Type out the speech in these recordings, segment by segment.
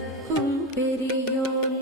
சகலர்க்கும் பெரியோன்.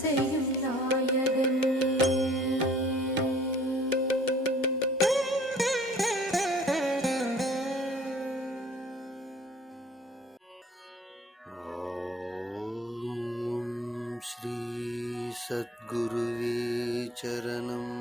செய்யும் நாயகன். ஸ்ரீ சத்குருவே சரணம்.